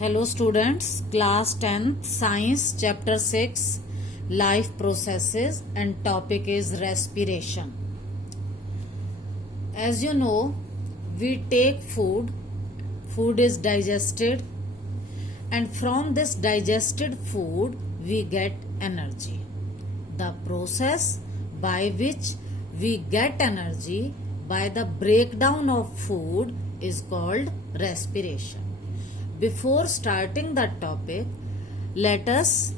Hello students, class 10th science chapter 6 life processes and topic is respiration. As you know, we take food is digested, and from this digested food we get energy. The process by which we get energy by the breakdown of food is called respiration. Before starting the topic, let us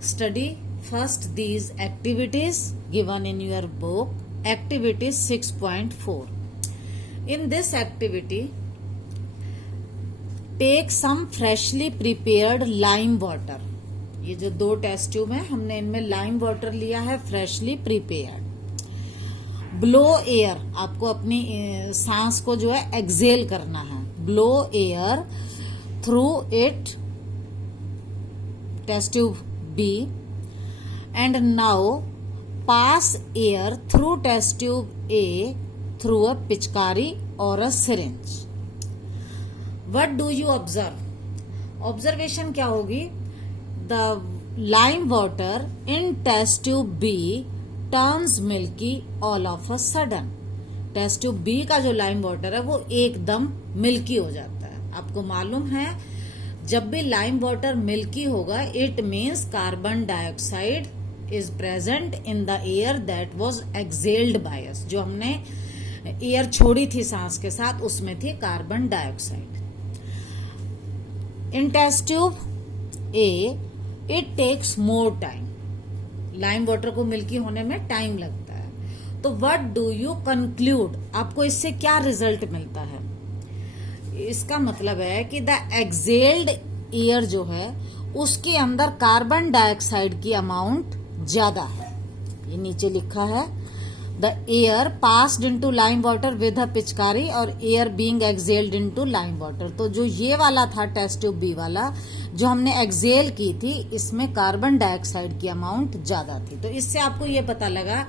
study first these activities given in your book, activity 6.4. In this activity, take some freshly prepared lime water. ये जो दो test tube है, हमने इनमें lime water लिया है freshly prepared. Blow air, आपको अपनी सांस को जो है एक्सेल करना है. Blow air through it, test tube B, and now pass air through test tube A through a पिचकारी और a syringe. What do you observe? Observation क्या होगी? The lime water in test tube B turns milky all of a sudden. Test tube B का जो lime water है वो एकदम milky हो जाता है. आपको मालूम है जब भी लाइम वाटर मिल्की होगा it means carbon dioxide is present in the air that was excelled by us. जो हमने एयर छोड़ी थी सांस के साथ उसमें थी carbon dioxide. In test tube A it takes more time. Lime water को मिल्की होने में टाइम लगता है. तो व्हाट डू यू कंक्लूड? आपको इससे क्या रिजल्ट मिलता है? इसका मतलब है कि द एक्सेल्ड एयर जो है उसके अंदर कार्बन डाइऑक्साइड की अमाउंट ज्यादा है. ये नीचे लिखा है the air passed into lime water with a पिचकारी और air being excelled into lime water. तो जो ये वाला था टेस्ट ट्यूब बी वाला जो हमने एक्सेल की थी इसमें कार्बन डाइऑक्साइड की अमाउंट ज्यादा थी. तो इससे आपको ये पता लगा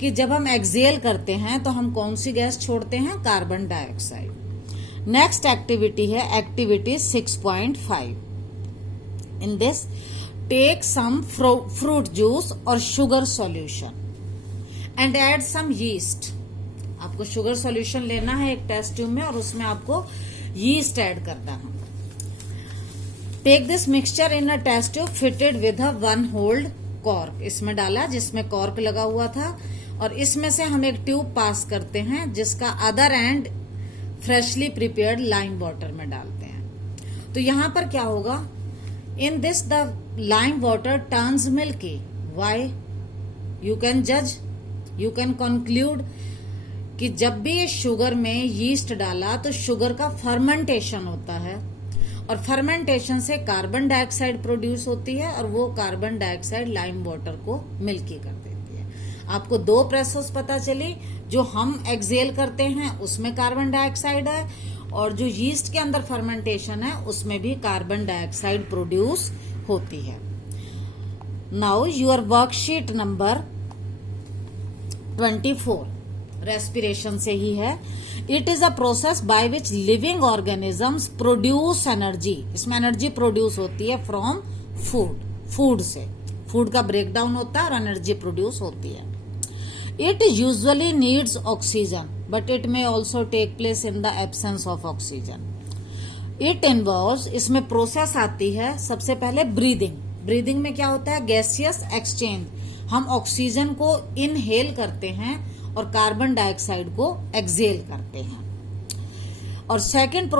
कि जब हम एक्सेल करते हैं तो हम कौन सी गैस छोड़ते हैं? Carbon dioxide. नेक्स्ट एक्टिविटी है activity 6.5. In this take some fruit juice और sugar solution and add some yeast. आपको शुगर सॉल्यूशन लेना है एक टेस्ट ट्यूब में और उसमें आपको यीस्ट ऐड करना है. Take this mixture in a test tube fitted with a one holed cork. इसमें डाला जिसमें कॉर्क लगा हुआ था और इसमें से हम एक ट्यूब पास करते हैं जिसका other and freshly prepared lime water में डालते हैं. तो यहां पर क्या होगा? In this the lime water turns milky. Why? You can जज, यू कैन कंक्लूड कि जब भी शुगर में यीस्ट डाला तो शुगर का फर्मेंटेशन होता है और फर्मेंटेशन से कार्बन डाइऑक्साइड प्रोड्यूस होती है और वो कार्बन डाइऑक्साइड लाइम वाटर को मिल्की कर देती है. आपको दो प्रोसेस पता चली. जो हम एक्सेल करते हैं उसमें कार्बन डाइऑक्साइड है और जो यीस्ट के अंदर फर्मेंटेशन है उसमें भी कार्बन डाइऑक्साइड प्रोड्यूस होती है. Now your worksheet number 24 respiration से ही है. It is a process by which living organisms produce energy. इसमें एनर्जी प्रोड्यूस होती है फ्रॉम फूड से. फूड का ब्रेकडाउन होता है और एनर्जी प्रोड्यूस होती है. It usually needs oxygen but it may also take place in the absence of oxygen. It involves, इसमें प्रोसेस आती है सबसे पहले ब्रीदिंग. ब्रीदिंग में क्या होता है? Gaseous exchange. हम ऑक्सीजन को इनहेल करते हैं और कार्बन डाइऑक्साइड को एक्सेल करते हैं. और सेकंड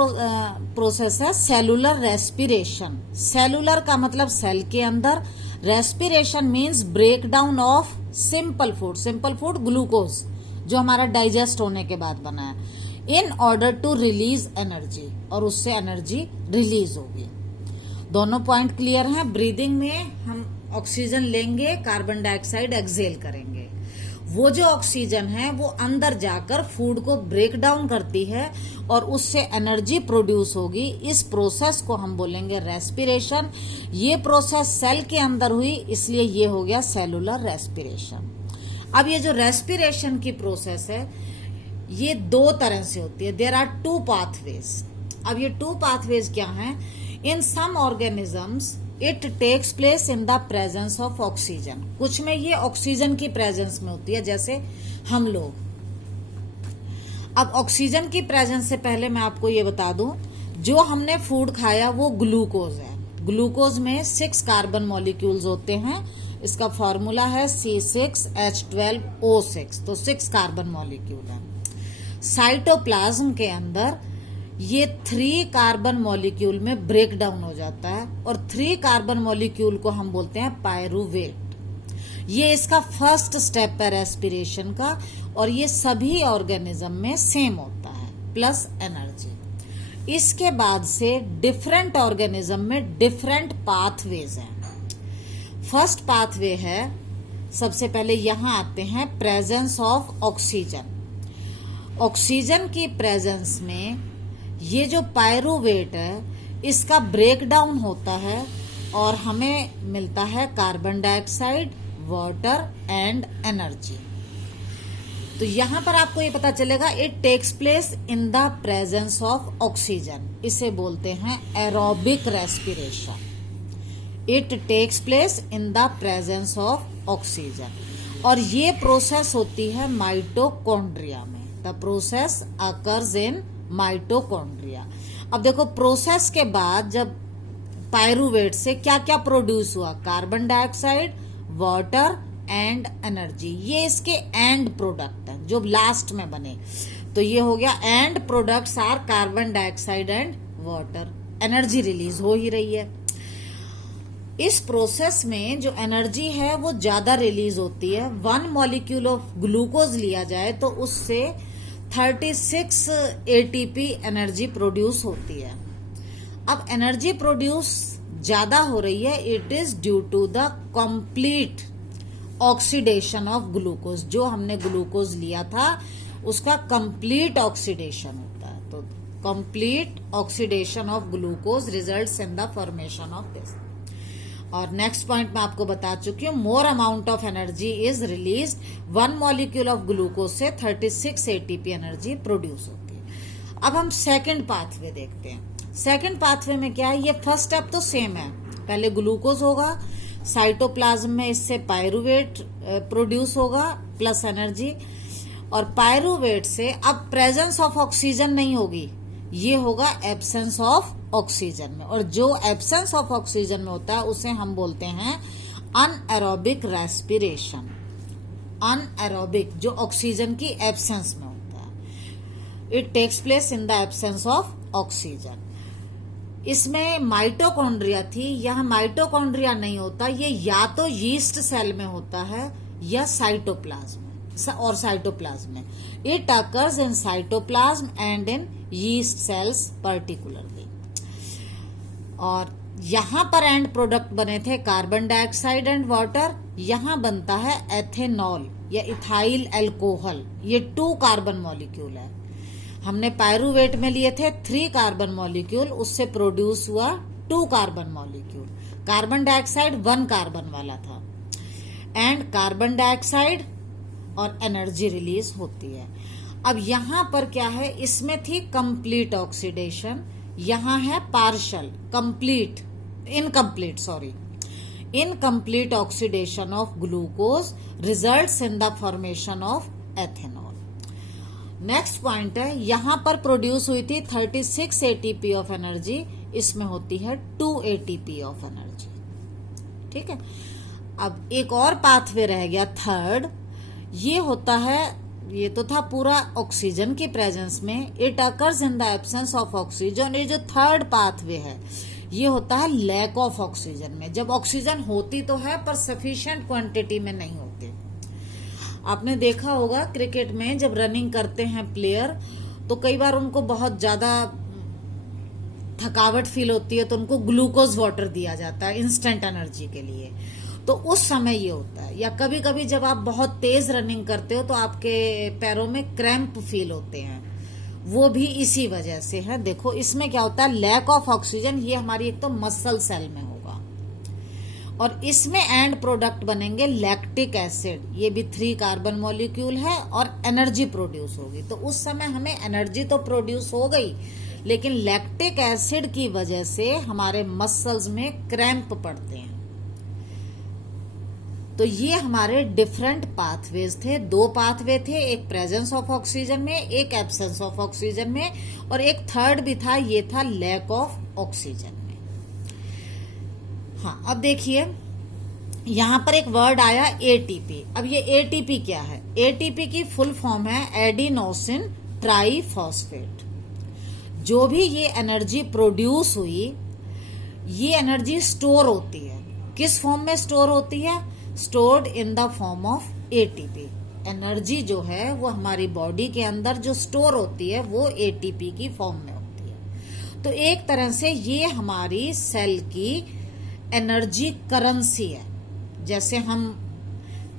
प्रोसेस है सेलुलर रेस्पिरेशन. सेलुलर का मतलब सेल के अंदर. Respiration means breakdown of simple food. Simple food glucose जो हमारा डाइजेस्ट होने के बाद बना है in order to release energy, और उससे एनर्जी रिलीज होगी. दोनों पॉइंट क्लियर हैं. ब्रीदिंग में हम ऑक्सीजन लेंगे, कार्बन डाइऑक्साइड एक्सेल करेंगे. वो जो ऑक्सीजन है वो अंदर जाकर फूड को ब्रेक डाउन करती है और उससे एनर्जी प्रोड्यूस होगी. इस प्रोसेस को हम बोलेंगे रेस्पिरेशन. ये प्रोसेस सेल के अंदर हुई इसलिए ये हो गया सेलुलर रेस्पिरेशन. अब ये जो रेस्पिरेशन की प्रोसेस है ये दो तरह से होती है. There are two pathways. अब ये टू पाथवेज क्या हैं? In some organisms it takes place in the presence of oxygen. कुछ में ये ऑक्सीजन की प्रेजेंस में होती है, जैसे हम लोग। अब ऑक्सीजन की प्रेजेंस से पहले मैं आपको ये बता दूं, जो हमने फूड खाया वो ग्लूकोज है। ग्लूकोज में 6 कार्बन मॉलिक्यूल्स होते हैं। इसका फॉर्मूला है C6H12O6, तो 6 कार्बन मॉलिक्यूल है। साइटोप्लाज्म के अंदर ये 3 कार्बन मॉलिक्यूल में ब्रेक डाउन हो जाता है और 3 कार्बन मॉलिक्यूल को हम बोलते हैं पायरूवेट। ये इसका फर्स्ट स्टेप है रेस्पिरेशन का, और ये सभी ऑर्गेनिज्म में सेम होता है, प्लस एनर्जी। इसके बाद से डिफरेंट ऑर्गेनिज्म में डिफरेंट पाथवेज हैं। फर्स्ट पाथवे है, सबसे पहले यहां आते हैं प्रेजेंस ऑफ ऑक्सीजन। ऑक्सीजन की प्रेजेंस में ये जो पायरूवेट है इसका ब्रेक डाउन होता है और हमें मिलता है carbon dioxide, water and energy. तो यहां पर आपको ये पता चलेगा it takes place in the presence of oxygen. इसे बोलते हैं aerobic respiration. It takes place in the presence of oxygen, और ये प्रोसेस होती है माइटोकॉन्ड्रिया में। The process occurs in mitochondria. अब देखो, प्रोसेस के बाद जब पायरूवेट से क्या क्या प्रोड्यूस हुआ, carbon dioxide, water and energy. ये इसके एंड प्रोडक्ट है जो लास्ट में बने। तो ये हो गया end products are carbon dioxide and water. Energy release हो ही रही है। इस प्रोसेस में जो एनर्जी है वो ज्यादा रिलीज होती है। 1 मॉलिक्यूल ऑफ ग्लूकोज लिया जाए तो उससे 36 ATP एनर्जी प्रोड्यूस होती है। अब एनर्जी प्रोड्यूस ज्यादा हो रही है, it is due to the complete oxidation of glucose. जो हमने ग्लूकोज लिया था उसका कंप्लीट ऑक्सीडेशन होता है। तो complete oxidation of glucose results in the formation of this. और नेक्स्ट पॉइंट मैं आपको बता चुकी हूँ, more amount of energy is release. 1 molecule of glucose से 36 ATP एनर्जी प्रोड्यूस होती है। अब हम सेकंड पाथवे देखते हैं। सेकंड पाथवे में क्या है, ये फर्स्ट स्टेप तो सेम है। पहले ग्लूकोज होगा, साइटोप्लाज्म में इससे पायरूवेट प्रोड्यूस होगा प्लस एनर्जी, और पायरूवेट से अब प्रेजेंस ऑफ ऑक्सीजन नहीं होगी, ये होगा एब्सेंस ऑफ ऑक्सीजन में। और जो एब्सेंस ऑफ ऑक्सीजन में होता है उसे हम बोलते हैं अनएरोबिक रेस्पिरेशन। अनएरोबिक जो ऑक्सीजन की एब्सेंस में होता है, it takes place in the absence of oxygen. इसमें माइटोकॉन्ड्रिया थी, यहाँ माइटोकॉन्ड्रिया नहीं होता, ये या तो यीस्ट सेल में होता है या साइटोप्लाज्म और साइटोप्लाज्म में। It occurs in cytoplasm and in yeast cells particularly. और यहां पर एंड प्रोडक्ट बने थे कार्बन डाइऑक्साइड एंड वाटर। यहां बनता है एथेनॉल या इथाइल एल्कोहल। ये 2 कार्बन मॉलिक्यूल है। हमने पायरूवेट में लिए थे 3 कार्बन मॉलिक्यूल, उससे प्रोड्यूस हुआ 2 carbon molecule. Carbon dioxide 1 carbon वाला था, एंड कार्बन डाइऑक्साइड और एनर्जी रिलीज होती है। अब यहां पर क्या है, इसमें थी कंप्लीट ऑक्सीडेशन, यहां है partial, complete, incomplete oxidation of glucose results in the formation of ethanol. Next point है, यहां पर प्रोड्यूस हुई थी 36 ATP ऑफ एनर्जी, इसमें होती है 2 ATP ऑफ एनर्जी। ठीक है। अब एक और पाथवे रह गया थर्ड, ये होता है, ये तो था पूरा ऑक्सीजन की प्रेजेंस में, it occurs in the absence of oxygen. ये जो थर्ड पाथवे है ये होता है लैक ऑफ ऑक्सीजन में। जब ऑक्सीजन होती तो है पर सफिशिएंट क्वांटिटी में नहीं होती। आपने देखा होगा क्रिकेट में जब रनिंग करते हैं प्लेयर तो कई बार उनको बहुत ज्यादा थकावट फील होती है तो उनको ग्लूकोज वाटर दिया जाता है इंस्टेंट एनर्जी के लिए। तो उस समय ये होता है। या कभी कभी जब आप बहुत तेज रनिंग करते हो तो आपके पैरों में क्रैम्प फील होते हैं, वो भी इसी वजह से है। देखो इसमें क्या होता है, लैक ऑफ ऑक्सीजन, ये हमारी एक तो मसल सेल में होगा, और इसमें एंड प्रोडक्ट बनेंगे लैक्टिक एसिड, ये भी 3 कार्बन मॉलिक्यूल है, और एनर्जी प्रोड्यूस होगी। तो उस समय हमें एनर्जी तो प्रोड्यूस हो गई, लेकिन लैक्टिक एसिड की वजह से हमारे मसल्स में क्रैम्प पड़ते हैं। तो ये हमारे डिफरेंट पाथवेज थे। 2 पाथवे थे, एक प्रेजेंस ऑफ ऑक्सीजन में, एक एब्सेंस ऑफ ऑक्सीजन में, और एक थर्ड भी था, ये था लैक ऑफ ऑक्सीजन में। हाँ, अब देखिए यहां पर एक वर्ड आया एटीपी। अब ये एटीपी क्या है? एटीपी की फुल फॉर्म है एडिनोसिन ट्राईफॉस्फेट। जो भी ये एनर्जी प्रोड्यूस हुई, ये एनर्जी स्टोर होती है। किस फॉर्म में स्टोर होती है? Stored in the form of ATP. Energy जो है वो हमारी बॉडी के अंदर जो स्टोर होती है वो एटीपी की फॉर्म में होती है। तो एक तरह से ये हमारी सेल की एनर्जी करेंसी है। जैसे हम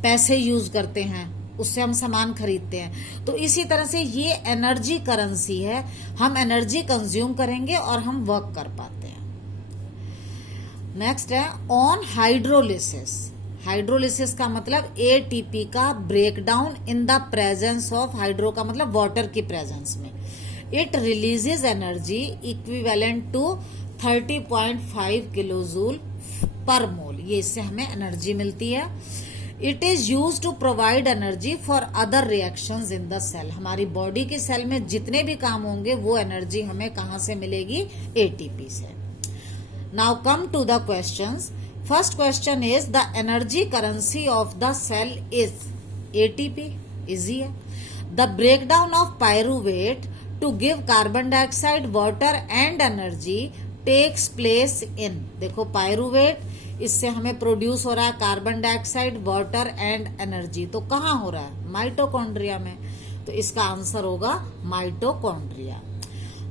पैसे यूज करते हैं, उससे हम सामान खरीदते हैं, तो इसी तरह से ये एनर्जी करेंसी है। हम एनर्जी कंज्यूम करेंगे और हम वर्क कर पाते हैं। नेक्स्ट है ऑन हाइड्रोलिसिस। हाइड्रोलिसिस का मतलब एटीपी का breakdown in the presence of, hydro का मतलब वाटर की प्रेजेंस में। It releases energy equivalent to 30.5 kilojoule per mole. ये इससे हमें एनर्जी मिलती है। It is use to provide energy for other reactions in the cell. हमारी बॉडी की सेल में जितने भी काम होंगे वो एनर्जी हमें कहां से मिलेगी? एटीपी से। Now come to the questions. First question is the energy currency of the cell is ATP. Easy है। The breakdown of pyruvate to give carbon dioxide, water and energy takes place in. देखो pyruvate, इससे हमें produce हो रहा है carbon dioxide, water and energy. तो कहाँ हो रहा है? माइटोकॉन्ड्रिया में। तो इसका आंसर होगा माइटोकॉन्ड्रिया।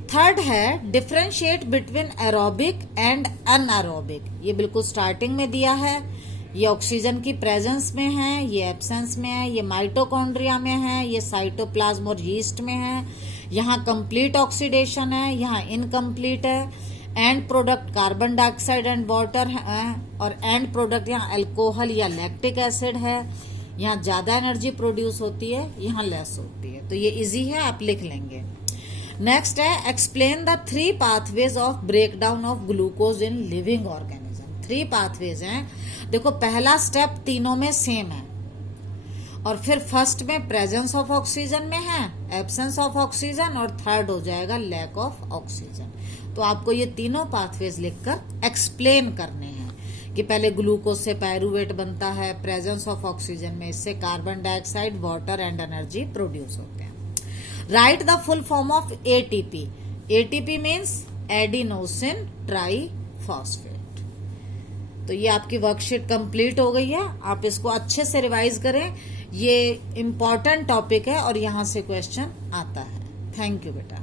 थर्ड है differentiate between aerobic and anaerobic. ये बिल्कुल स्टार्टिंग में दिया है। ये ऑक्सीजन की प्रेजेंस में है, ये एब्सेंस में है, ये माइटोकॉन्ड्रिया में है, ये साइटोप्लाज्म और यीस्ट में है। यहाँ कंप्लीट ऑक्सीडेशन है, यहाँ इनकम्प्लीट है। And product carbon dioxide and water है, और एंड प्रोडक्ट यहाँ अल्कोहल या लैक्टिक एसिड है। यहाँ ज्यादा एनर्जी प्रोड्यूस होती है, यहाँ लेस होती है। तो ये इजी है, आप लिख लेंगे। नेक्स्ट है explain the 3 pathways of breakdown of glucose in living organism. 3 pathways हैं। देखो पहला स्टेप तीनों में सेम है, और फिर फर्स्ट में प्रेजेंस ऑफ ऑक्सीजन में है, एब्सेंस ऑफ ऑक्सीजन, और थर्ड हो जाएगा लैक ऑफ ऑक्सीजन। तो आपको ये तीनों पाथवेज लिखकर एक्सप्लेन करने हैं कि पहले ग्लूकोज से पायरुवेट बनता है, प्रेजेंस ऑफ ऑक्सीजन में इससे carbon dioxide, water and energy produce होते हैं। Right the full form of ATP. ATP means adenosine triphosphate. तो ये आपकी वर्कशीट कंप्लीट हो गई है। आप इसको अच्छे से रिवाइज करें, ये इंपॉर्टेंट टॉपिक है और यहां से क्वेश्चन आता है। थैंक यू बेटा।